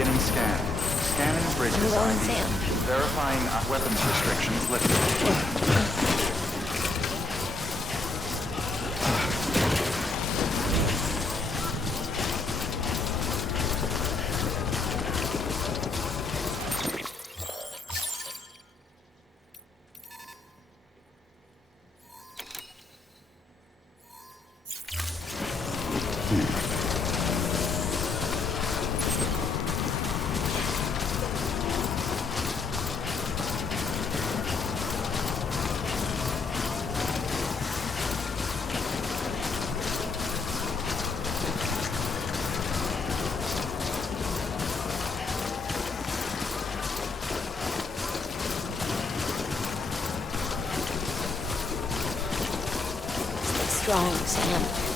Beginning scan. Scanning bridges Hello, ID. Sam. Verifying weapons restrictions lifted. Strong, Sam.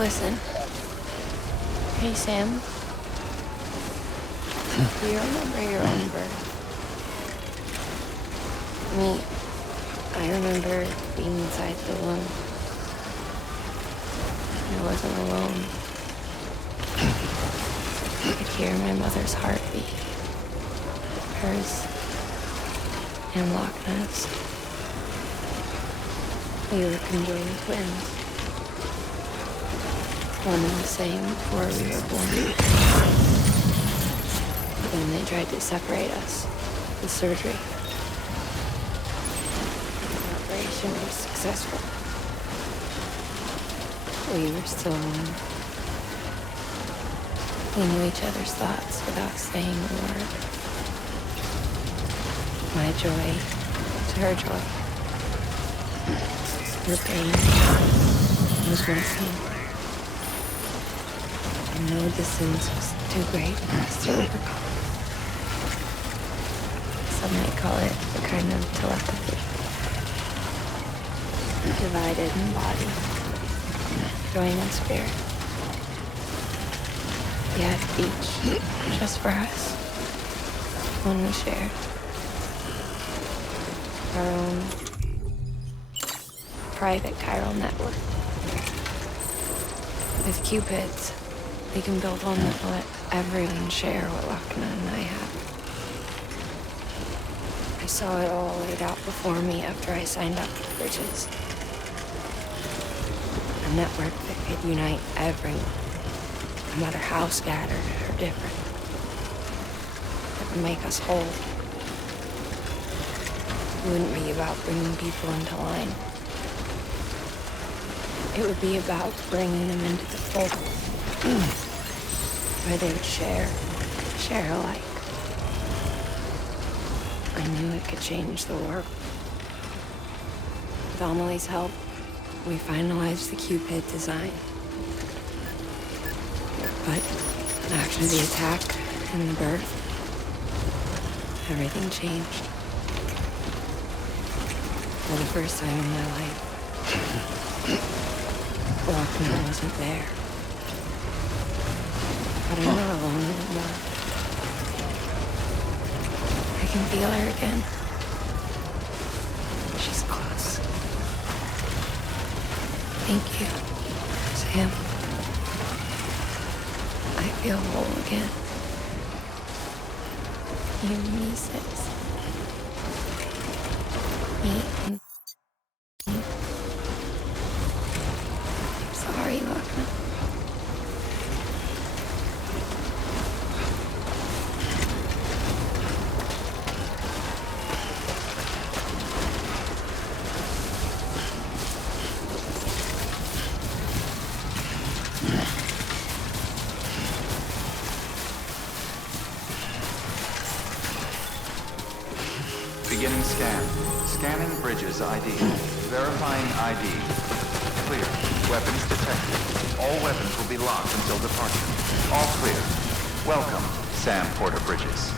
Listen. Hey, Sam. Do you remember your own birth? Me, I remember being inside the womb. I wasn't alone. I could hear my mother's heartbeat. Hers and Loch Ness. We were conjoined twins. One and the same before we were born. But then they tried to separate us with surgery. The operation was successful. We were still one. We knew each other's thoughts without saying a word. My joy was her joy. Her pain was my pain. And no distance was too great for us to overcome. Some might call it a kind of telepathy. Divided in body, joined in spirit. We had each just for us. One we shared. Our own private chiral network. With Cupids, we can build one that will let everyone share what Lochna and I have. I saw it all laid out before me after I signed up for Bridges. A network that could unite everyone, no matter how scattered or different. That would make us whole. It wouldn't be about bringing people into line. It would be about bringing them into the fold, where they would share alike. I knew it could change the world. With Amelie's help, we finalized the Cupid design. But after the attack and the birth, everything changed. For the first time in my life, Lochna wasn't there. But I'm not alone anymore. I can feel her again. She's close. Thank you, Sam. I feel whole again. You and me, sis. Me and you. I'm sorry, Lochna. Beginning scan. Scanning Bridges ID. Verifying ID. Clear. Weapons detected. All weapons will be locked until departure. All clear. Welcome, Sam Porter Bridges.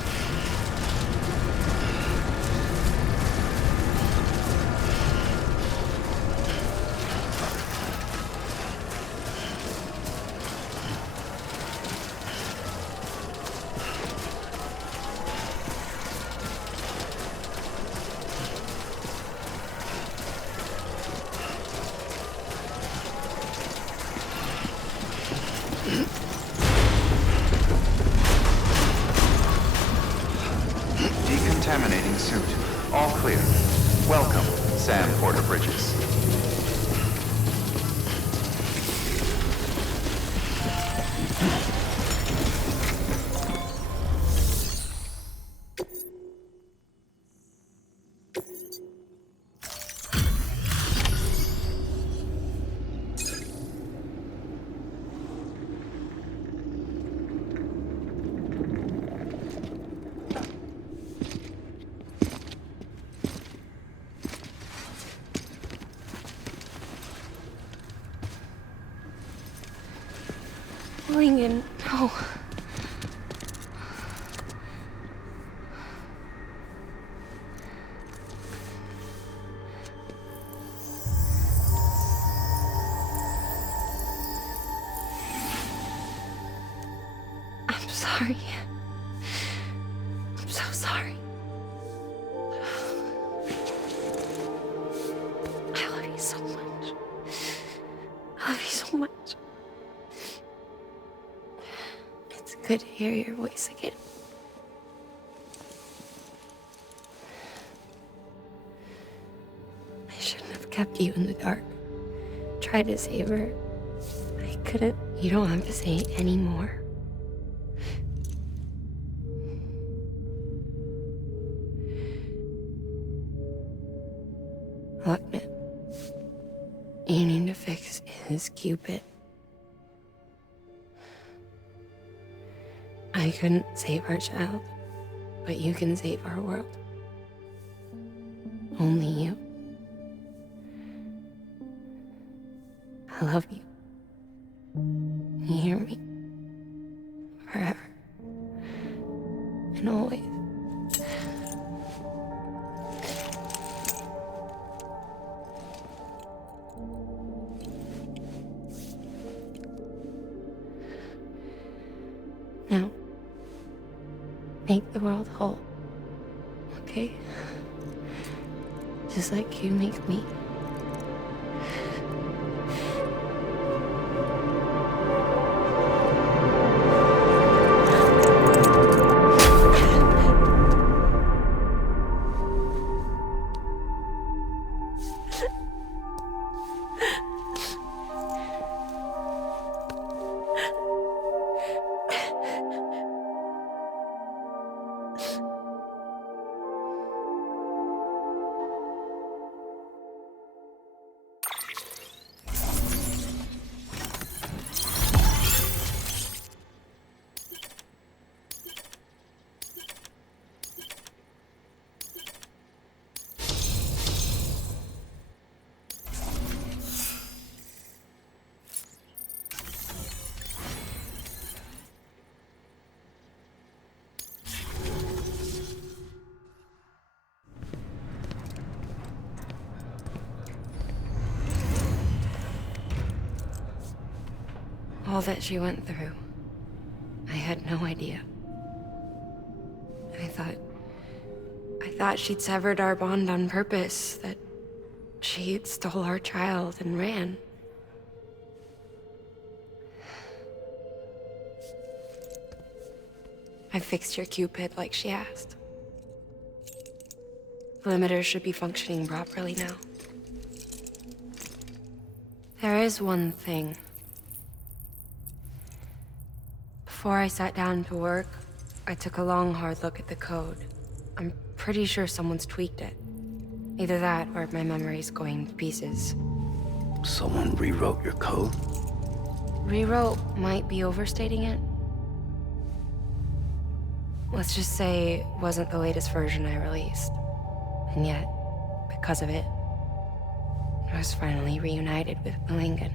Decontaminating suit. All clear. Welcome, Sam Porter Bridges. Lincoln, no. I'm sorry. I'm so sorry. I love you so much. I love you so much. It's good to hear your voice again. I shouldn't have kept you in the dark. Tried to save her. I couldn't. You don't have to say any more. Look, man. You need to fix his Cupid. I couldn't save our child, but you can save our world. Only you. I love you. You hear me? Forever. And always. Now, make the world whole, okay? Just like you make me. All that she went through, I had no idea. I thought she'd severed our bond on purpose, that she stole our child and ran. I fixed your Cupid like she asked. The limiter should be functioning properly now. There is one thing. Before I sat down to work, I took a long, hard look at the code. I'm pretty sure someone's tweaked it. Either that, or my memory's going to pieces. Someone rewrote your code? Rewrote might be overstating it. Let's just say it wasn't the latest version I released. And yet, because of it, I was finally reunited with Malingan.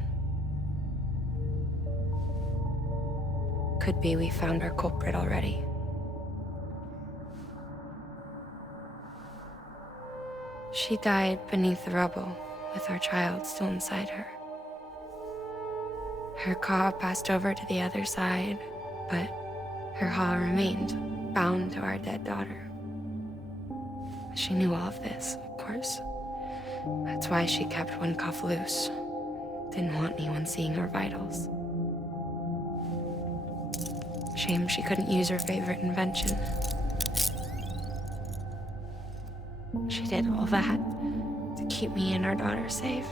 Could be we found our culprit already. She died beneath the rubble, with our child still inside her. Her Ka passed over to the other side, but her Ha remained, bound to our dead daughter. She knew all of this, of course. That's why she kept one cuff loose. Didn't want anyone seeing her vitals. Shame she couldn't use her favorite invention. She did all that to keep me and our daughter safe.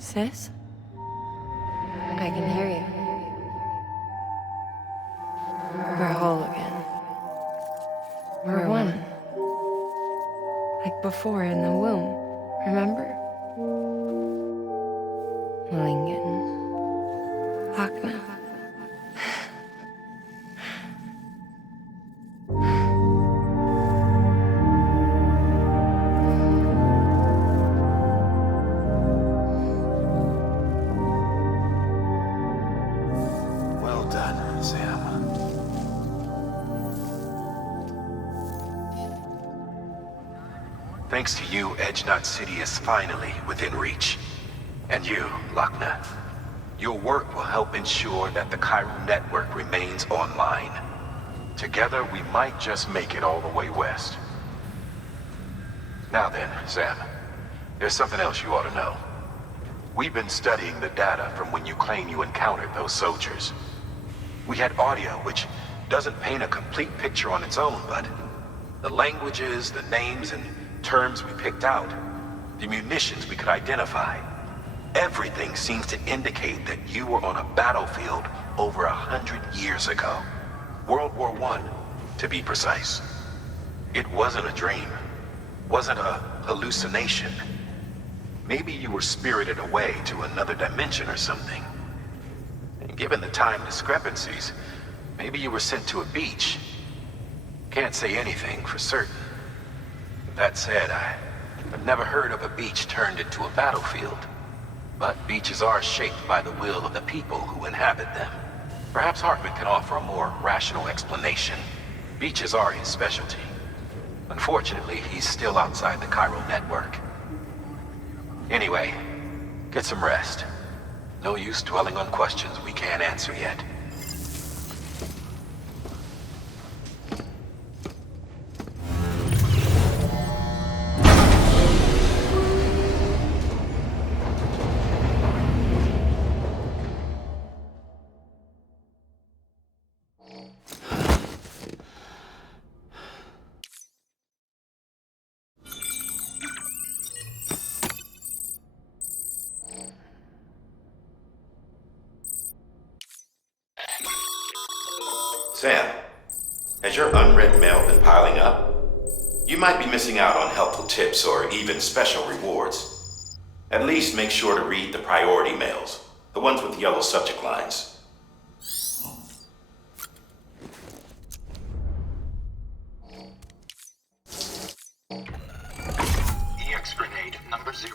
Sis? I can hear you. We're whole again. We're one. Like before in the womb, remember? Lingen. Lochna. Well done, Sam. Thanks to you, Edge Knot City is finally within reach. And you, Lochna. Your work will help ensure that the chiral network remains online. Together, we might just make it all the way west. Now then, Sam, there's something else you ought to know. We've been studying the data from when you claim you encountered those soldiers. We had audio which doesn't paint a complete picture on its own, but the languages, the names, and terms we picked out, the munitions we could identify, everything seems to indicate that you were on a battlefield over 100 years ago. World War I, to be precise. It wasn't a dream. Wasn't a hallucination. Maybe you were spirited away to another dimension or something. And given the time discrepancies, maybe you were sent to a beach. Can't say anything for certain. That said, I've never heard of a beach turned into a battlefield. But beaches are shaped by the will of the people who inhabit them. Perhaps Hartman can offer a more rational explanation. Beaches are his specialty. Unfortunately, he's still outside the chiral network. Anyway, get some rest. No use dwelling on questions we can't answer yet. Sam, has your unread mail been piling up? You might be missing out on helpful tips or even special rewards. At least make sure to read the priority mails, the ones with yellow subject lines. EX grenade number 0.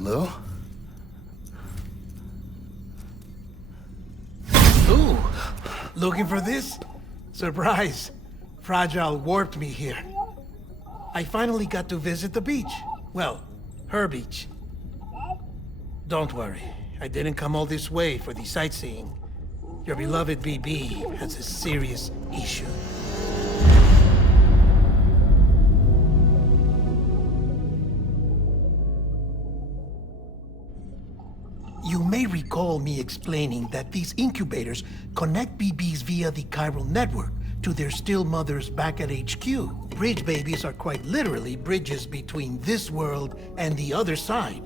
Lou? Ooh, looking for this? Surprise. Fragile warped me here. I finally got to visit the beach. Well, her beach. Don't worry, I didn't come all this way for the sightseeing. Your beloved BB has a serious issue. You may recall me explaining that these incubators connect BBs via the chiral network to their still mothers back at HQ. Bridge babies are quite literally bridges between this world and the other side.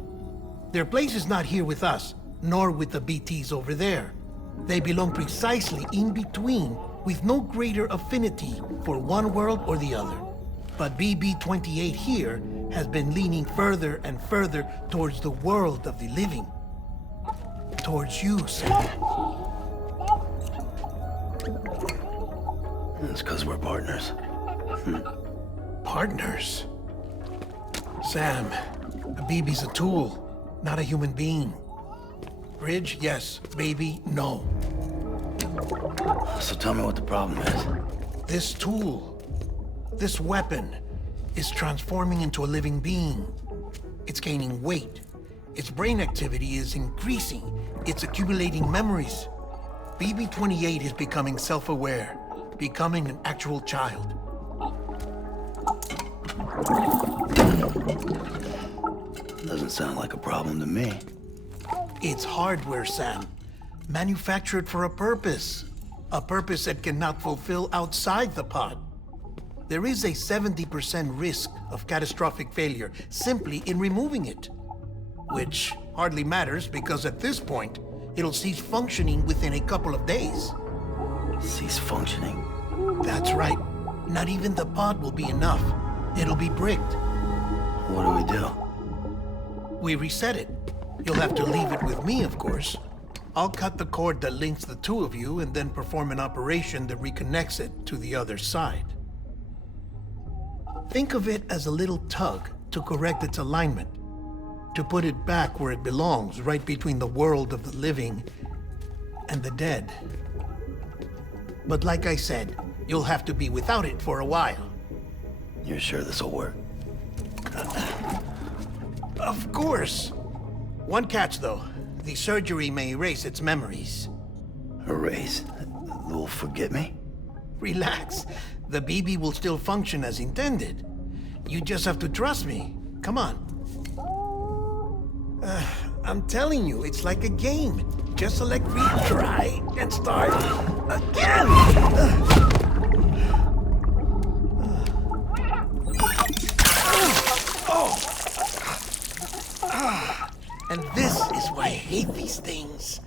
Their place is not here with us, nor with the BTs over there. They belong precisely in between, with no greater affinity for one world or the other. But BB-28 here has been leaning further and further towards the world of the living. Towards you, Sam. It's because we're partners. Partners? Sam, a BB's a tool, not a human being. Bridge, yes. Baby, no. So tell me what the problem is. This tool, this weapon, is transforming into a living being. It's gaining weight. Its brain activity is increasing. It's accumulating memories. BB-28 is becoming self-aware, becoming an actual child. Doesn't sound like a problem to me. It's hardware, Sam. Manufactured for a purpose. A purpose that cannot fulfill outside the pod. There is a 70% risk of catastrophic failure simply in removing it. Which hardly matters because at this point, it'll cease functioning within a couple of days. Cease functioning? That's right. Not even the pod will be enough. It'll be bricked. What do we do? We reset it. You'll have to leave it with me, of course. I'll cut the cord that links the two of you and then perform an operation that reconnects it to the other side. Think of it as a little tug to correct its alignment, to put it back where it belongs, right between the world of the living and the dead. But like I said, you'll have to be without it for a while. You're sure this'll work? Of course. One catch, though. The surgery may erase its memories. Erase? They'll forget me? Relax. The BB will still function as intended. You just have to trust me. Come on. I'm telling you, it's like a game. Just select retry and start again. And this is why I hate these things.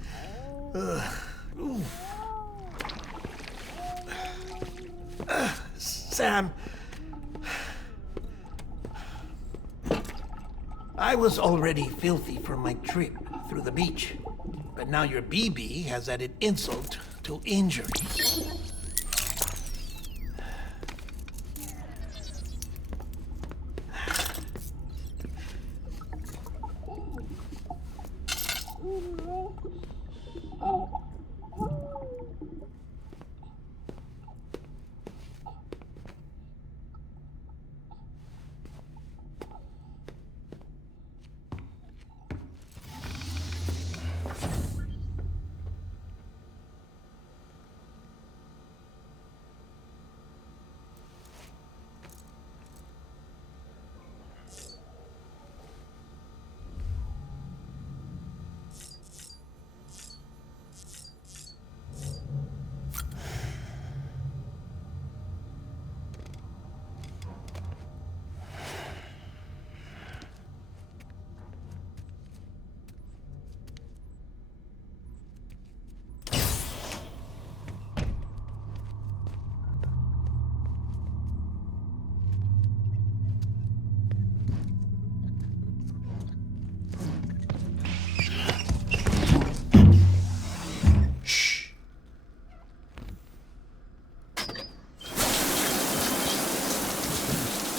Sam, I was already filthy from my trip through the beach, but now your BB has added insult to injury.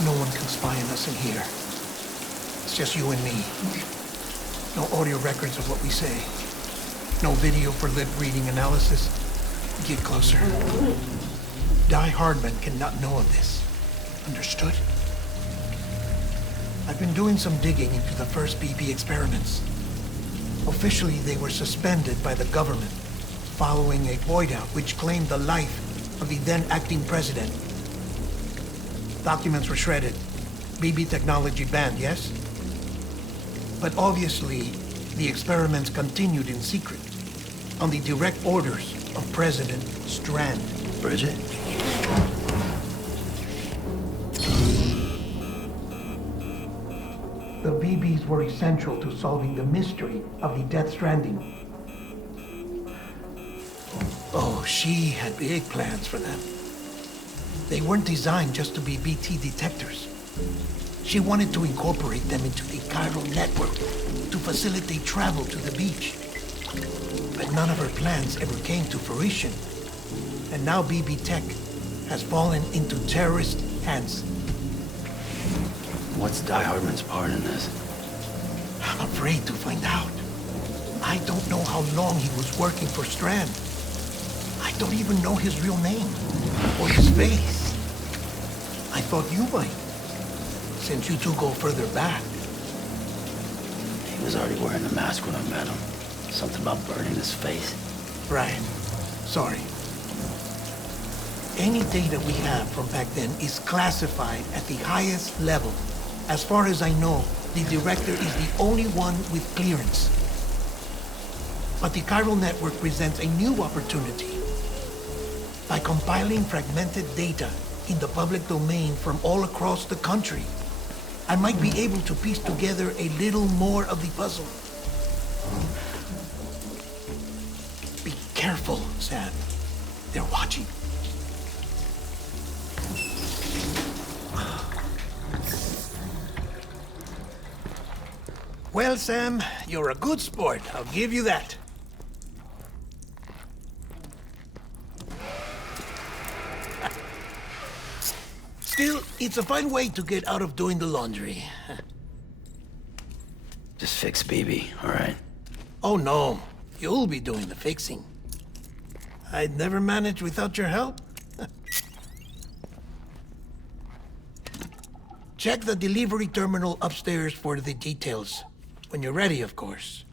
No one can spy on us in here. It's just you and me. No audio records of what we say. No video for lip reading analysis. Get closer. Die Hardman cannot know of this. Understood? I've been doing some digging into the first BB experiments. Officially, they were suspended by the government following a void out which claimed the life of the then acting president. Documents were shredded. BB technology banned, yes? But obviously, the experiments continued in secret, on the direct orders of President Strand. Bridget? The BBs were essential to solving the mystery of the Death Stranding. Oh, she had big plans for them. They weren't designed just to be BT detectors. She wanted to incorporate them into the chiral network to facilitate travel to the beach. But none of her plans ever came to fruition. And now BB Tech has fallen into terrorist hands. What's Die Hardman's part in this? I'm afraid to find out. I don't know how long he was working for Strand. I don't even know his real name or his face. I thought you might, since you two go further back. He was already wearing the mask when I met him. Something about burning his face. Right. Sorry. Any data we have from back then is classified at the highest level. As far as I know, the director is the only one with clearance. But the chiral network presents a new opportunity. By compiling fragmented data in the public domain from all across the country, I might be able to piece together a little more of the puzzle. Be careful, Sam. They're watching. Well, Sam, you're a good sport. I'll give you that. Still, it's a fine way to get out of doing the laundry. Just fix BB, all right? Oh, no. You'll be doing the fixing. I'd never manage without your help. Check the delivery terminal upstairs for the details. When you're ready, of course.